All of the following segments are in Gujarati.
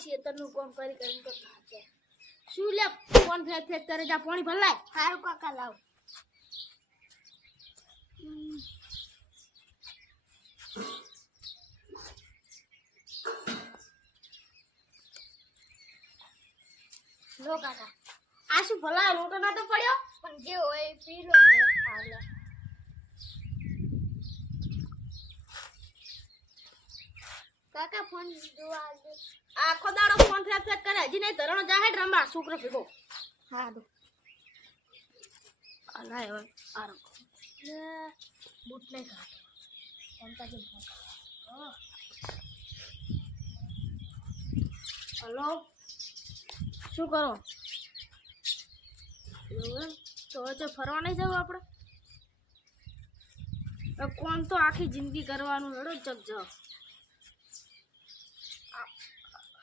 શેતરનું કોમ કરી કરીને તો થાકે શું લે ફોન ફેક ફેક કરે જા, પાણી ભલાય હારું કાકા, લાવ. લો કાકા. આ શું ભલા લોટો ના તો પડ્યો? પણ જે હોય એ પી લો ને કાકા ફોન જોવા આવજો આખો દાડો ફોન ફેક ફેક કરે, હજી નહીં ધરણો જાહે રમવા. છોકરો ભેગો. હા દો અલાય હવે આરો ને બૂટ લઈ કાઢો કોનતા જે ફોન હલો? શું કરો? તો હવે ફરવા નહીં જવું આપણે? કોણ તો આખી જિંદગી કરવાનું હેડો ચક જાઓ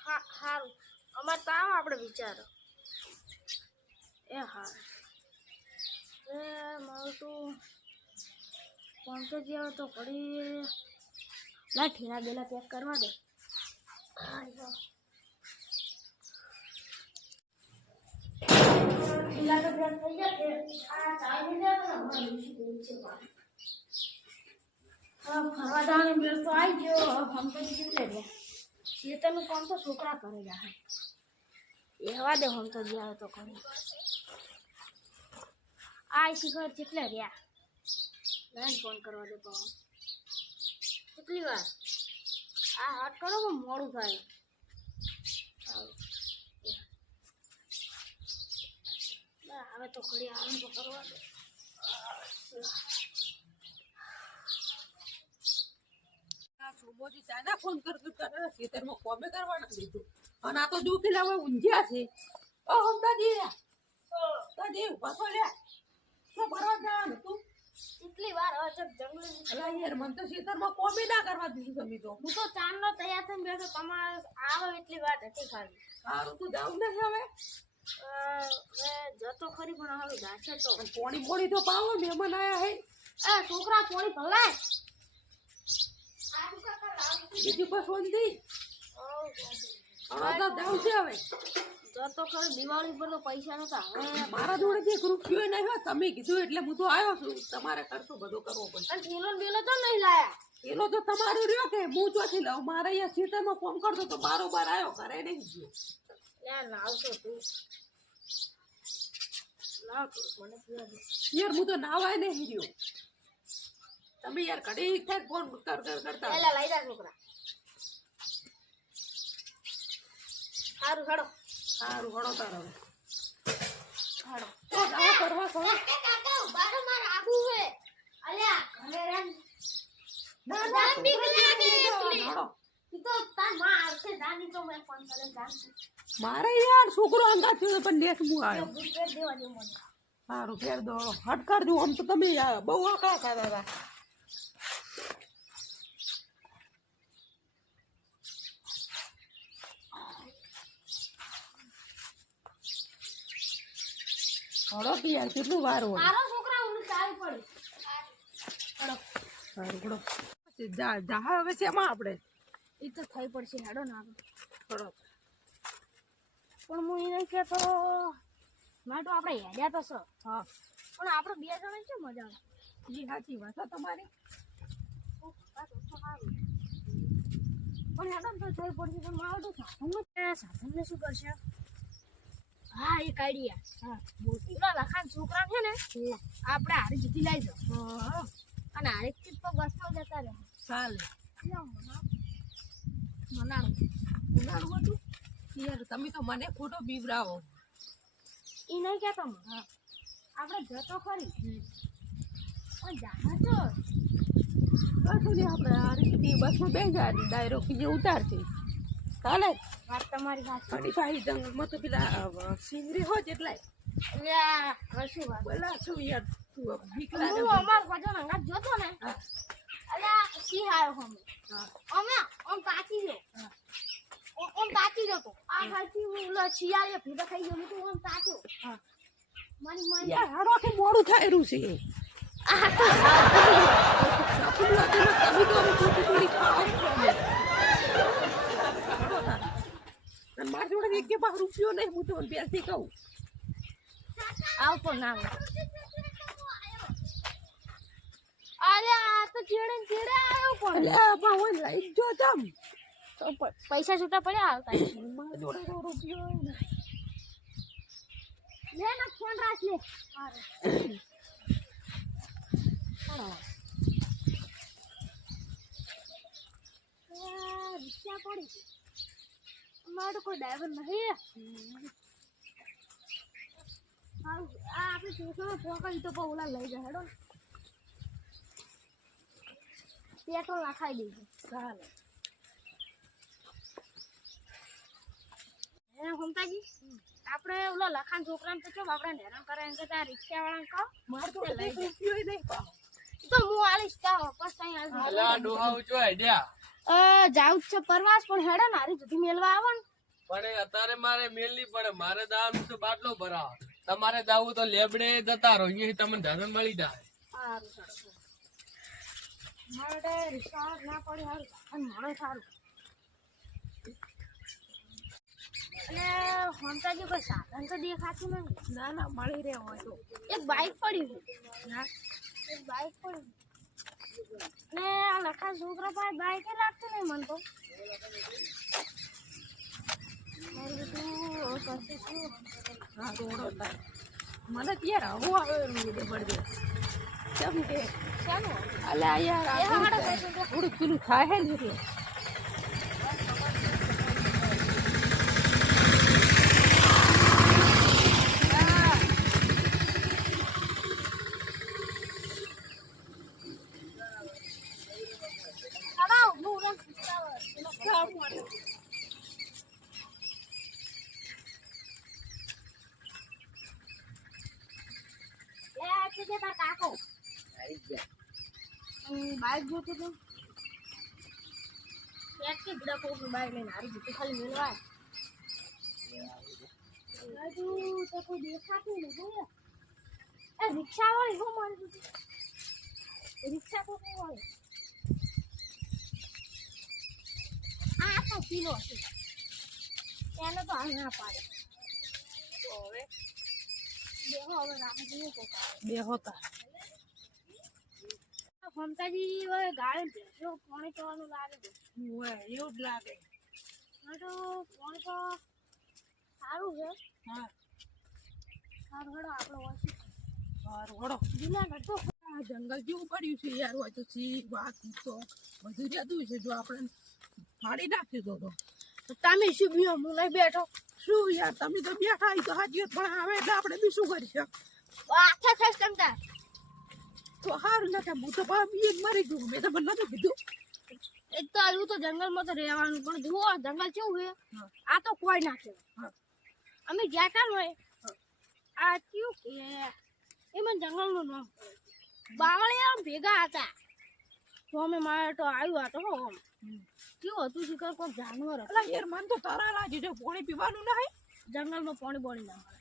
હા સારું અમારે તો આવો આપણે વિચારો. એ હા એ મારું તું ફોન તો જે આવે તો પડી ના ઠેલા બેલા પેક કરવા દે. જો. તો પેક લે તો આવી ગયો. હમ તો કેટલે રહ્યા ખેતરનું કામ તો છોકરા કરે જાય એવા દે હમ તો જ્યાં તો કરી. આ શિખર કેટલા રહ્યા? બેન ફોન કરવા દે તો કેટલી વાર? આ હાથ કરો પણ મોડું થાય? હવે તો ખડી આરામ તો કરવા દે. આ ચાના ફોન કરતું કરે ખેતરમાં કોમે કરવાના લીધું. અને આ તો દુખી હવે ઊંઝ્યા છે. ઓ હમદાજી તાજી બસો લે શું જવાનું તું? કેટલી વાર અચક ચક જંગલી અલા યાર મન તો ખેતરમાં કોમે ના કરવા દીધું તમે તો. હું તો ચાંદનો તૈયાર થઈને બેઠો તમારે આવે એટલી વાત હતી ખાલી સારું તું જાઉં ને હવે? જતો ખરી પણ હવે જાશે તો. પોણી પોણી તો પાવો મહેમાન આયા હે. આ છોકરા પોણી ભલાય. બીજું કોઈ ફોન દી? હવે છે હવે. જતો ખરી દિવાળી પર તો પૈસા નતા. હવે મારા જોડે જે રૂપિયો નહીં હોય તમે કીધું એટલે હું તો આવ્યો છું. તમારે ખર્ચો બધો કરવો પડશે. અને ઠેલો બેલો તો નહીં લાયા. પેલો તો તમારું રહ્યો કે હું ચોથી લઉં? મારે અહીંયા ખેતરમાં ફોન કરતો તો બારોબાર આવ્યો ઘરે નહીં ગયો. લે તું. લાવ મને યાર હું તો નાવાય નહીં રહ્યો. તમે યાર ઘડી થાય ફોન કર કર કરતા પેલા લઈ જા છોકરા. સારું હેડો. સારું હળો તારો હેડો. તો કરવા કાકા મારે આબુ હે અલ્યા ઘરે રેન ના ના, બીક લાગે એકલી. તો તારમાં આવશે જાની તો મેં ફોન કરે જાન મારે યાર છોકરો અંગા થયો પણ આવ્યો દેવા દે મને. સારું ફેર દો. હટકાર જો આમ તો તમે બહુ થતા હતા હળો કે યાર કેટલું વાર મારો છોકરા હું ચાલી પડી. હળો. હળો જા જા હવે છે એમાં આપણે. ઈ તો થઈ પડશે હેડો ના હળો. પણ હું એ નહીં તો માટો આપણે હેડ્યા તો છો. હા. પણ આપણે બે જણા છે મજા આવે. જી સાચી વાત છે તમારી. પણ હેડો તો થઈ પડશે પણ મારો તો સાધન સાધનને શું કરશે? હા એ આઈડિયા હા પેલા લખાણ છોકરા છે ને આપણે હારે જીતી લઈ જાઓ. અને હારે ચીજ તો બસમાં જતા રહે. ચાલે. મનાડું મનાડું હતું? યાર તમે તો મને ખોટો બીવરાવો એ નહીં કહેતો હા. આપણે જતો ખરી. પણ જહાજ તો. બસ આપણે રીતે બસમાં બે જાય ડાયરો જે ઉતારશે. ચાલે? વાત તમારી સાચી ઘણી પાછી જંગલમાં તો પેલા સિંગરી હોય એટલે એટલે કશું વાત બોલા શું યાર તું બીક લાગે હું અમાર જોતો ને એટલે સિંહ આવ્યો અમે અમે આમ તાકી ગયો હા. ઓ- આમ તો. આ ખાઈથી હું ઓલા શિયાળે ભેગા થઈ ગયો આમ તાક્યો હા. મારી મારી યાર કે મોડું થાય રહ્યું છે. આ તો સાપું લાગતું ને તમે તો હવે થોડી થોડી ખાઓ જ છો ને. હાલો તાર. મારે એક કે રૂપિયો નહીં હું તમને પહેલથી કહું. આવતો ના હોય. અરે આ તો ચેડે ચેડે આવ્યો પણ. બા લઈ જો તમ. પૈસા છૂટા પડ્યા આવતા. જોડે રૂપિયો. લે ના ફોન રાખ લે. રિક્ષા પડી. અમારે તો કોઈ ડ્રાઈવર નહીં આ આપણે સ્ટેશને પહોંચાડી તો પણ ઓલા લઈ જાય હેડો. પેટ્રોલ નાખાઈ દઈશું ચાલો હે મમતાજી આપણે ઓલા લખાણ છોકરાને તો કેમ આપણે હેરાન કરે એમ કે ત્યાં રિક્ષા વાળાને કહો મારે તો લઈ તો હું આલીશ કહો પછી ત્યાં આલીશ. ડોહા ઉચો આઈડિયા જાઉં છે પરવાસ પણ હેડે હારી જુદી મેલવા આવો ને. પણ અત્યારે મારે મેલ નહીં પડે. મારે દાવાનું છે બાટલો ભરાવ? તમારે દાવું તો લેબડે જતા રહો. અહીંયા તમને ધન મળી જાય. મારે રિસાર્ટ ના પડી સારું અને મને સારું. અને મમતાજી કોઈ સાધન તો દેખાતું નથી. ના ના મળી રહે હોય તો. એક બાઈક પડી છે ના. એક બાઈક પડી. ને આ લખા છોકરા પાસે બાઈક લાગતું નહીં મને તો? મને ત્યારે હું આવે રૂપિયો પડે કેમ કે? શાનું? અલ્યા યાર થોડુંક પેલું થાય ને એટલે ખડાવ હું રસ ખીચાવ આ છે તાર કાકો હમ, બાઈક જોતું હતું એક કે બીજા કોઈની બાઈક લઈને હારી જતું ખાલી મેળવાય હજુ તો કોઈ દેખાતું નથી એ રિક્ષા હોય હું મારી રિક્ષા તો કઈ હોય આ તો કિલો છે. એને તો આ ના પાડે. તો હવે દેખો હવે રાખી દઈએ તો બે હોતા મમતાજી હવે ગાડી ભેંસો પાણી પીવાનું લાગે હોય એવું જ લાગે. તો પાણી તો સારું છે. હા. સારું હેડો આપણે ઓછી સારું જુનાગઢ તો જંગલ જેવું પડ્યું છે યાર હોય તો સિંહ વાત તો બધું જતું છે જો આપણે ફાડી નાખ્યું તો તો. તમે શું બીઓ હું લઈ બેઠો? શું યાર તમે તો બેઠા તો હાજી પણ આવે એટલે આપણે બી શું કરી શક આખા થઈશ તમ તાર. તો સારું નથી હું તો પણ બી મરી ગયું મેં તો મને નતું કીધું. એક તો આવ્યું તો જંગલમાં તો રહેવાનું પણ જુઓ જંગલ કેવું છે? આ તો કોઈ નાખે હા. અમે ગયા કાન ને હોય આ કયું કે? એ મને જંગલનું નામ બાવળિયા ભેગા હતા. તો અમે મારે તો આવ્યું હતો હો. હતું શિખર કોઈ જાનવર અલા યાર મન તો તારા લાજે જો પાણી પીવાનું ના નહીં? જંગલમાં પાણી બોણી ના મળે.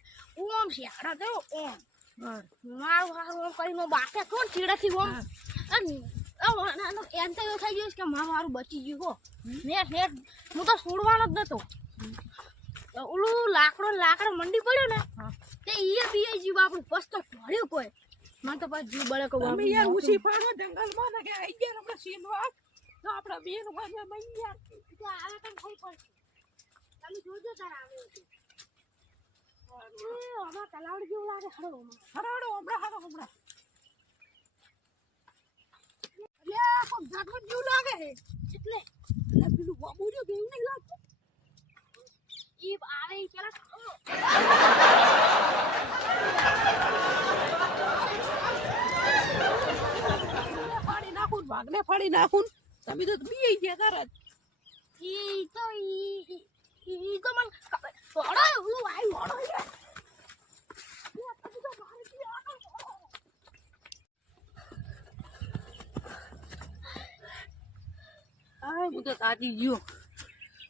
ઓમ શિયાળા તો ઓમ. હા મારું હારું ઓમ કરીને બાકે કોણ ચીડાથી ઓમ? એમ તો એવું થઈ ગયું કે મારું હારું બચી ગયું હો. નેટ નેટ હું તો છોડવાનો જ નતો. ઓલું લાકડો લાકડો મંડી પડ્યો ને હા. તે ઈએ બીએ જીવ આપણું પસ્તો ઢળ્યો કોઈ. મને તો પાછું જીવ બળે કહું યાર ઉસી ફાડો જંગલમાં ને કે આઈ ગયા આપણે સીન વાગ તો આપણા બેન વાગે મઈ યાર આવે તને ખબર પડશે તમે જોજો તારે આવે આમાં તલાવડ જેવું લાગે આમાં. હરાડો હમણાં હારો હમણાં ઝાટવટ જેવું લાગે એટલે અલ્યા પેલું બાબુડિયો કેવું નહીં લાગતું ઈ આવે પેલા ફાડી નાખું વાઘને ફાડી નાખું તમે તો બી ગયા તારા. ઈ તો ઈ ઈ- તો મને મારે થી આગળ પડો. આ હું તો તાજી ગયો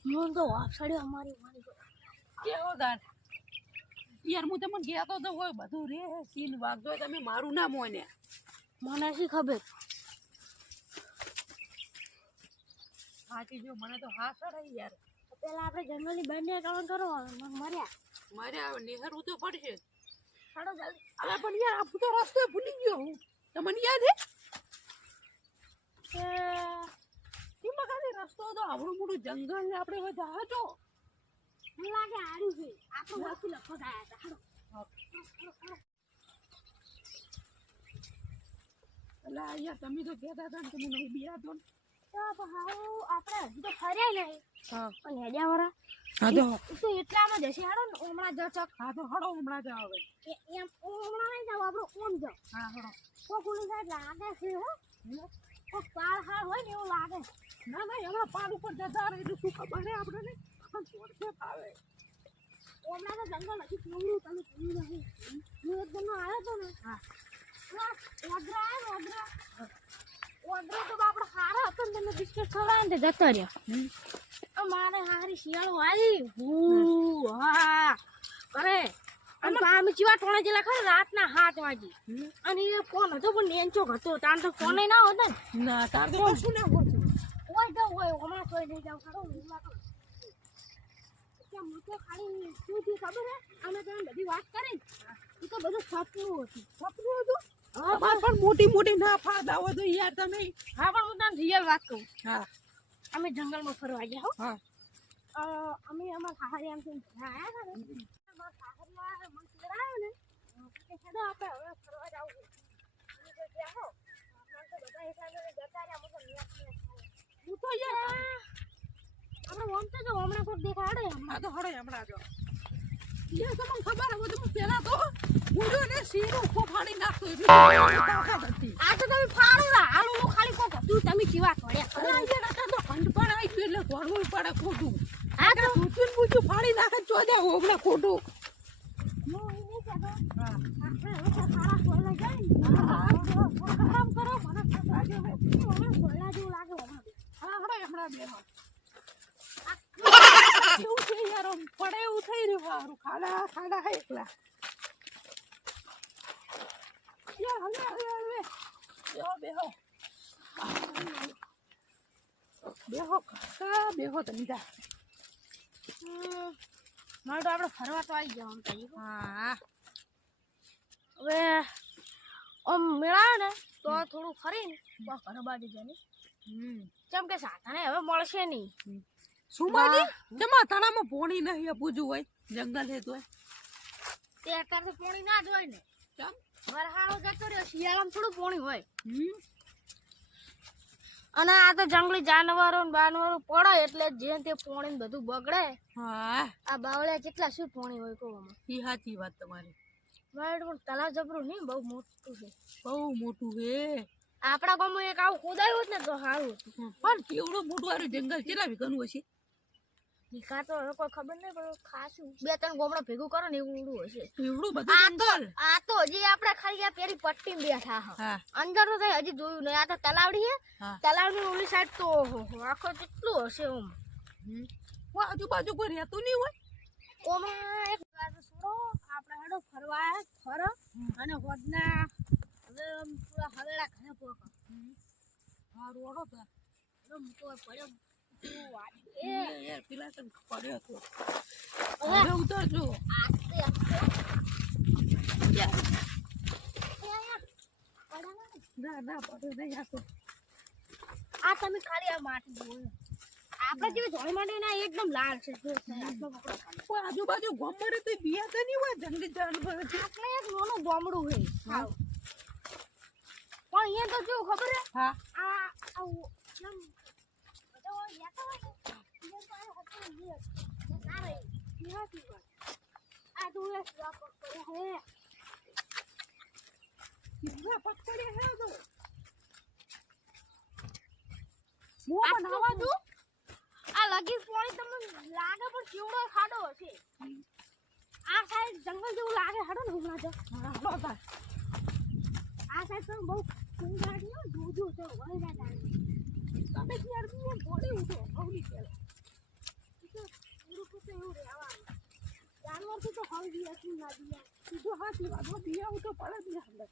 મને તો વાપસાડી અમારી મારી ગયો. કેવો દાન યાર હું તમને કહેતો તો હોય બધું રે સીન વાગતો તમે મારું નામ હોય ને મને શી ખબર સાચી ગયો. મને તો હા સર યાર. પેલા આપણે જંગલની બંને કામ કરો મર્યા. મર્યા નિહર તો પડશે. ચાલો. જલ્દી અરે પણ યાર આ તો રસ્તો ભૂલી ગયો હું. તમને યાદ હે? કે કાલે ખાલી રસ્તો હતો આવડું મોટું જંગલ ને આપણે બધા હતો. મને લાગે આડું છે. આપણો વાકી લખો થાય હતા હાડો એટલે યાર તમે તો કહેતા હતા ને તમે નહીં બિયા તો તો પણ આપણે હજી તો ફર્યા નહીં. હા. પણ હેડ્યા વાળા હા તો. તો એટલામાં જશે હાડો ને હમણાં જચક હા તો હડો હમણાં જ આવે. એમ હમણાં નહીં જાવ આપણો ઓમ જાવ હા હડો તો ખુલ્લી સાઈડ લાગે છે હો. તો પાળ હાળ હોય ને એવું લાગે. ના ના હમણાં પાડ ઉપર જતા રહે એટલે શું ખબર હે આપણે પણ છોડ છે આવે ઓમના તો જંગલ હજી કેવડું તમે જોયું નહીં. હું એક જણનો આવ્યો હતો ને. હા. ઓદરા આવ્યો ને ઓદરા તો આપણે હારા હતો ને તમે બિસ્કિટ ખવડાવે ને તે જતો રહ્યો. મારે હારી શિયાળો આવી. હું હા. અરે અને ટોણે જેલા ખરે રાતના સાત વાગી. અને એ ફોન હતો પણ હતો. તાણ તો ફોન ના હતો ને. ના તાર તો શું ના હોતું. હોય તો હોય હમણાં કોઈ નહીં જાવ. ખરો તો ખાલી શું થયું ખબર હે અમે તમે બધી વાત કરી એ તો બધું સપનું હતું. સપનું હતું? તમારે પણ મોટી મોટી ના ફાદ તો યાર તમે હા પણ હું તમને રિયલ વાત કહું. હા. અમે જંગલમાં ફરવા ગયા હો. અમે અમારા સાહરિયામથી આવ્યા હતા ને? અમારા સાહરિયા મને તેડાયો ને કે હેડો આપણે હવે ફરવા જાવું છે. તો ગયા હો. આપણે તો બધા એકલા જતા રહ્યા અમે તો. હું યાર આપણે ઓમ તો જો હમણાં કોઈ દેખાડે હમણાં તો હડે હમણાં જો. યાર તમને ખબર હવે તમે પેલા તો હું જો ને શેરો ફોફાડી નાખતો એટલે તાકાત હતી આ તો તમે ફાડો ના આલુ નું ખાલી કોક હતું તમે જીવા પડ્યા અરે યાર આ તો ખંડ પણ આવી ગયું એટલે ભણવું પડે ખોટું આ તો પૂછ્યું પૂછ્યું ફાડી નાખે ચોદ્યા હોબળા ખોટું હું તો ને. કામ કરો મને તો લાગે હવે. હમણાં સોયલા જેવું લાગે હમણાં. હા હડો હમણાં બે એવું છે યાર આમ પડે એવું થઈ રહ્યું હારું ખાડા ખાડા હે એકલા. યાર હવે હવે હવે બેહો બેહો. બેહો કાકા બેહો તમે જા. હમ, મારે તો આપણે ફરવા તો આવી જવાનું થયું. હા. હવે આમ મેળા ને તો થોડું ફરીને ઘર બાજુ જઈને. હમ. કેમ કે સાધને હવે મળશે નહીં. સુમાજી જમા તાણામાં પોણી નહીં પૂજું હોય જંગલ હે તો તે અત્યારથી પોણી ના જ હોય ને. કેમ? વરહાળો જતો રહ્યો શિયાળામાં થોડું પોણી હોય. અને આ તો જંગલી જાનવરો ને બાનવરો પડે એટલે જે તે પોણી બધું બગડે. હા. આ બાવળિયા કેટલા શું પોણી હોય કહવામાં એ સાચી વાત તમારી. મારે પણ તલા જબરું નહીં બહુ મોટું છે. બહુ મોટું હે આપણા ગામમાં એક આવું ખોદાયું હોત ને તો સારું પણ કેવડું મોટું આરું જંગલ કેટલા વીઘાનું હશે? નિકા તો હવે કોઈ ખબર નહીં પણ ખાસું બે ત્રણ ગોમડા ભેગું કરો ને એવું ઊંડું હશે. એવડું આ બધું તો આ તો હજી આપણે ખાલી આ પેલી પટ્ટી બેઠા હા. અંદર તો કઈ હજી જોયું નહીં. આ તો તલાવડી હે. તલાવડી ઓલી સાઈડ તો ઓહો આખો કેટલું હશે ઓમ. વા આજુબાજુ કોઈ રહેતું નહીં હોય? ઓમાં એક છોડો આપણે હેડો ફરવા ફરો અને હોદના હવે પૂરા હવેડા ઘરે પોકો હા રોડો તો એનો મૂકો પડ્યો. એ પેલા તને પડ્યો હતો. હવે ઉતરજો. પડ્યા ને. ના ના પડ્યો નહીં આ તો. આ તમે ખાલી આ માટી જુઓ. આપણે જેવી ધોળી માટે ના એકદમ લાલ છે. જો આજુબાજુ ગોમડે તો બિયા તો નહીં હોય જંગલી જાનવર. આપણે એક નાનું ગોમડું હોય. પણ અહીંયા તો જો ખબર હે? હા. આ લગી પોણી કેવડો ખાડો હશે આ સાઈડ જંગલ જેવું લાગે હડો ને હમણાં જો હા હળો આ સાઈડ પણ બહુ સુંગાડી હો જોજો તો વળી જાય તારે. તમે યાર બી ઘોડે ઉઠો અવની પેલા તો એવું રહેવાનું જાનવરથી તો બી હતું ના બી સીધો હાથી વાગો બિયા ઉઠો પડે બી અંદર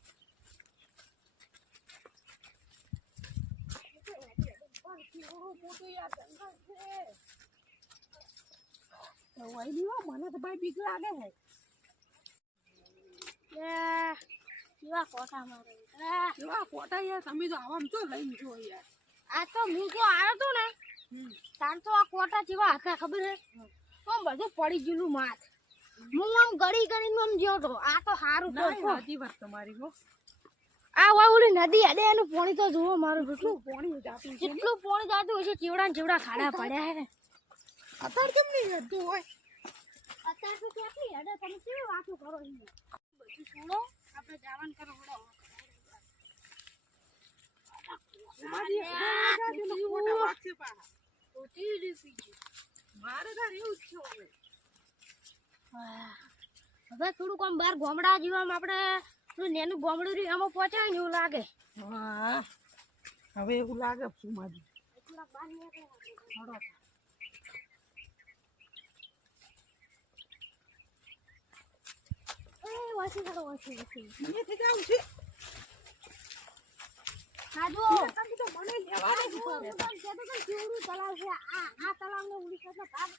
હો મને તો ભાઈ બીક લાગે એ કેવા કોટા મારે આ એવા ફોટા યાર તમે તો આવામ તો લઈને જો યાર આ તો હું આવ્યો તો ને તાર તો આ કોટા જેવા હતા ખબર હે? આમ બધું પડી ગયેલું માથ હું આમ ગળી ગળીને આમ જો તો આ તો સારું તો સાચી વાત તમારી હો આ ઓલી નદી અડે એનું પાણી તો જુઓ મારું બેટું પાણી જાતું છે કેટલું પાણી જાતું હશે ચીવડા ચીવડા ખાડા પડ્યા હે અત્યારે કેમ નહીં જતું હોય અત્યારે તો કેટલી અડે તમે કેવી વાતો કરો છો બધું છોડો આપણે જવાનું કરો હડો મારી ફોટા વાગશે પાછા. પોતી રીફી ગઈ. મારે તાર એવું જ છે હવે. થોડુંક આમ બાર ગોમડા જેવા આપણે થોડું નેનું ગોમડું રહ્યું એમાં પહોંચાય ને એવું લાગે. હા. હવે એવું લાગે શું મારી. વાસી વાસી વાસી. તો મને લેવા ને કેવડું તલાવ છે. આ આ તલાવને ઉડીસાનો ભાગ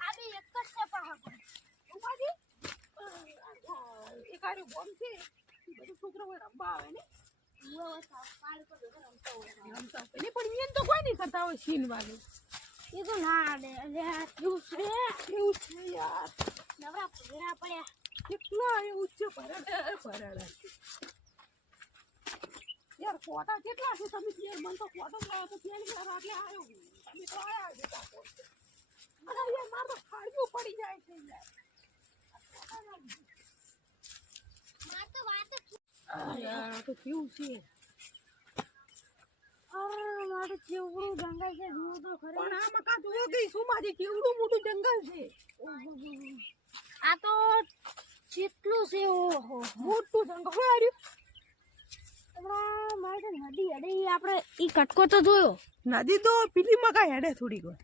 આ બે એક જ છે પાહા ઉપાજી એક આર્યું બોમ્બ છે. બધું છોકરાઓ રમવા આવે ને. હોય ને પણ હોય ના નવરા પડ્યા. કેટલા એવું છે ભરડે ભરડે. યાર ફોટા કેટલા છે? તમે યાર મને તો ફોટો લાવ્યો તો ત્યાં યાર આટલે આવ્યો. તમે તો આવ્યા જ અરે યાર મારે તો ખાડ્યું પડી જાય છે યાર. માર તો વાત યાર આ તો કેવું છે? અરે મારું કેવડું જંગલ છે જુઓ તો ખરે. પણ આ મકા જુઓ કે શું મારી કેવડું મોટું જંગલ છે? આ તો કેટલું છે ઓહો. મોટું જંગલ? આર્યું હમણાં મારે તો નદી અડે ઈ આપણે ઈ કટકો તો જોયો. નદી તો પીલી મકા હેડે થોડી કોઈ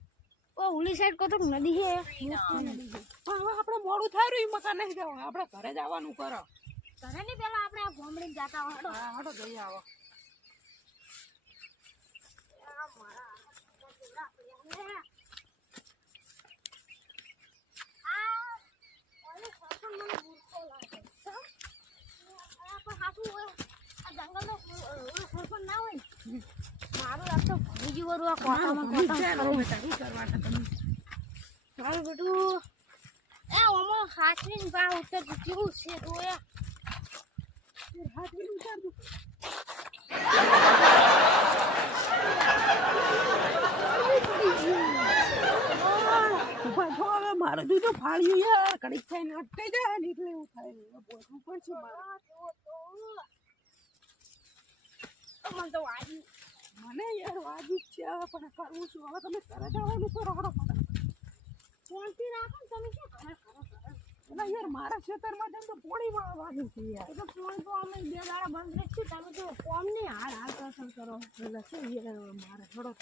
ઓ ઉલી સાઈડ કો તો નદી છે. પણ હવે આપણે મોડું થાય રહ્યું એ મકા નહીં જવાનું. આપણે ઘરે જવાનું કરો. ઘરે નહીં પેલા આપણે આ ગોમડી જાતા જઈ આવો. મારું આ તો ગયું આ કોટામાં કરવાના તમે બેટું એ ઓમાં હાથવીને બા ઉતર કેવું છે તું એ હાથ પેલું ઉતારજો. હવે મારે તો ફાળ્યું યાર કડીક થઈને અટકાઈ જાય ને એટલે એવું થાય બોલવું પડશે મારે મને તો વાજુ મને યાર વાજુ છે પણ કરવું છું હવે તમે ઘરે જવાનું કરો હડો શાંતિ રાખો ને તમે શું કરો એટલે યાર મારા ખેતરમાં જેમ તો પોણી વાળવાનું છે યાર. એ તો ફોન તો અમે બે દાડા બંધ રાખી તમે તો ફોનની હાલ હાલ પસંદ કરો. એટલે શું યાર મારે હડો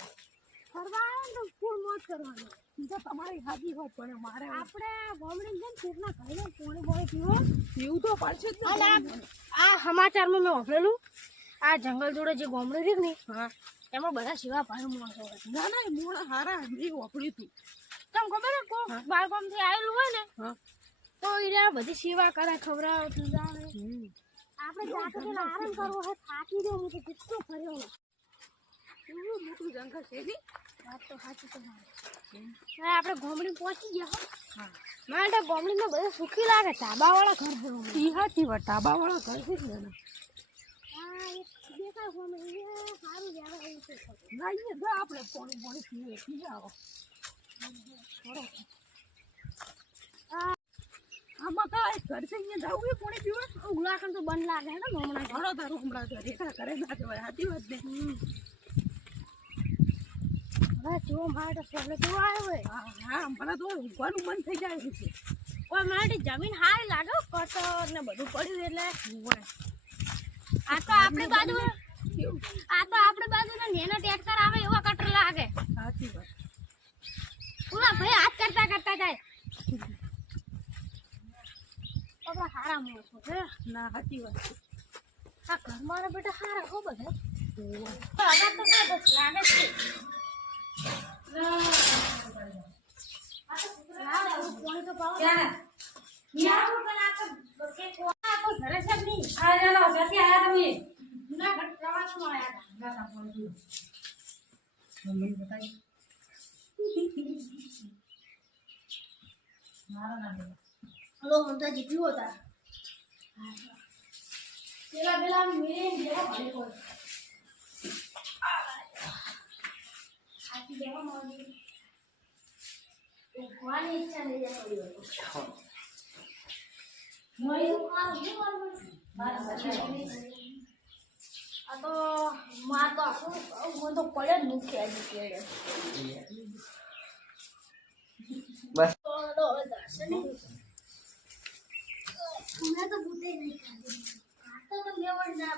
ફરવા આવે ને તો ફોન મોજ કરવાનો. તો તમારી હાજી હોય પણ મારે આપણે ગોમડી જેમ કેટલા ઘરે પોણી બોળી પીવો પીવું તો પડશે જ આ આ સમાચારમાં મેં વાપરેલું. આ જંગલ જોડે જે ગોમડું રહ્યું ને હા. એમાં બધા સેવા ભાઈ માણસો ના ના એ મોણા હારા એ વાપર્યું તું. તમ ખબર છે કોઈ થી આવેલું હોય ને હા. તો એ રહ્યા બધી સેવા કરે ખવડાવે પીવડાવે આપણે જાતે પેલા આરામ કરવો હોય થાકી દો હું તો કેટલો ફર્યો કેવું મોટું જંગલ છે ની વાત તો સાચી તમારી આપણે ગોમડી પહોંચી ગયા હા. મારે ગોમડીમાં બધું સુખી લાગે ધાબા વાળા ઘર જેવું. ઈ હાચી વાત ટાબા વાળા ઘર છે ને એના. હા એક દેખાય ગોમડી એ સારું જયારે એવું છે ખબર. ના ઈ જા આપણે પોણી પોણી પીએ પી આવો. આમાં કાંઈ ઘર છે અહીંયા જવું એ પોણી પીવા? ઉલાકણ તો બંધ લાગે ને હમણાં. ઘણો તારું હમણાં રેખા કરે ના જવાય સાચી વાત ને હવે જો મારે પહેલે તો આવ્યો હા હા મને તો ઊંઘવાનું મન થઈ જાય છે. ઓય માટે જમીન હારી લાગે કટર ને બધું પડ્યું એટલે. આ તો આપણી બાજુ આ તો આપણી બાજુ નેના ટ્રેક્ટર આવે એવા કટર લાગે. સાચી વાત ઓલા ભાઈ હાથ કરતા કરતા જાય. આપણા હારા માણસો છે. ના સાચી વાત. આ ઘરમાં બેટા હારા હો બધા તો કાંઈ બસ લાગે ઘરે છે નહીં. આયા તમે. ઘર પ્રવાસમાં આયા હતા ના તા ફોન જોયો મમ્મીને બતાવી મારા ના દેવા. હલો હમતા જીત્યું હતા પેલા પેલા મેરે જેવા ભાડે કોઈ આથી દેવા માંગી તો માં તો આખું મને તો પડે જ કેળે બસ. તો દર્શન મેં તો ભૂતે નહીં ખાધી. આ તો તો લેવડ ના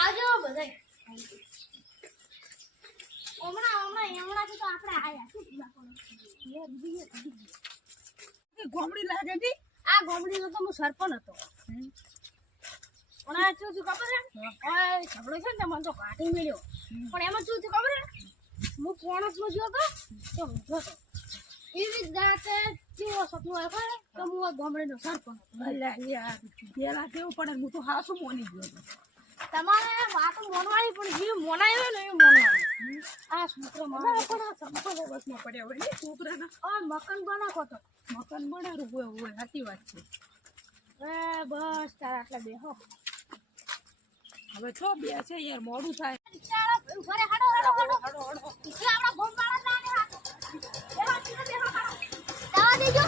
આવજો બધાય. હમણાં હમણાં હમણાંથી તો આપણે આયા ગોમડી લાગે આ ગોમડીનો તો હું સરપંચ હતો. પણ આ શું થયું ખબર હે? આ ઝઘડો છે ને મને તો કાઢી મળ્યો. પણ એમાં શું થયું ખબર હે? હું પોણસમાં ગયો હતો તો ઊંઘો હતો એવી જ રાતે કેવો સપનું આવ્યો ખબર? કે હું આ ગોમડીનો સરપંચ પેલા કેવું પડે હું તો હાસું મોની ગયો હતો. તમારે વાતો મોનવાની પણ જે મોનાય ને એ મોનવાની આ સૂત્ર મારા. પણ આ સંપલ વસમાં પડ્યા હોય ને છોકરાના. આ મકાન બનાવો તો મકાન બનાવ્યું હોય સાચી વાત છે. બસ તારા આટલા બેહો. હવે છો બે છે યાર મોડું થાય. આપણા ગોમવાળા જ લાગે, હાડો. બેહો, સીધા બેહો, હાડો. જવા દેજો.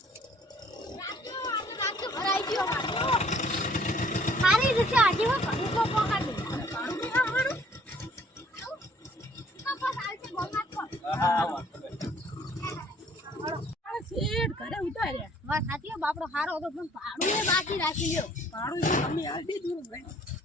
રાખજો, આજે રાખજો, ઘરે આવી ગયો, રાખજો. મારી રિક્ષા આજે હો, ઘરે તો પકડી દે. ભાડું નહીં આપવાનું? આવું? તો બસ આવશે, ગોમનાથ પર. હાડો. આ શેઠ ઘરે ઉતાર્યા વાત હારો હતો પણ ભાડું બાકી રાખી લ્યો. ભાડું તમે આલી દીધું ભાઈ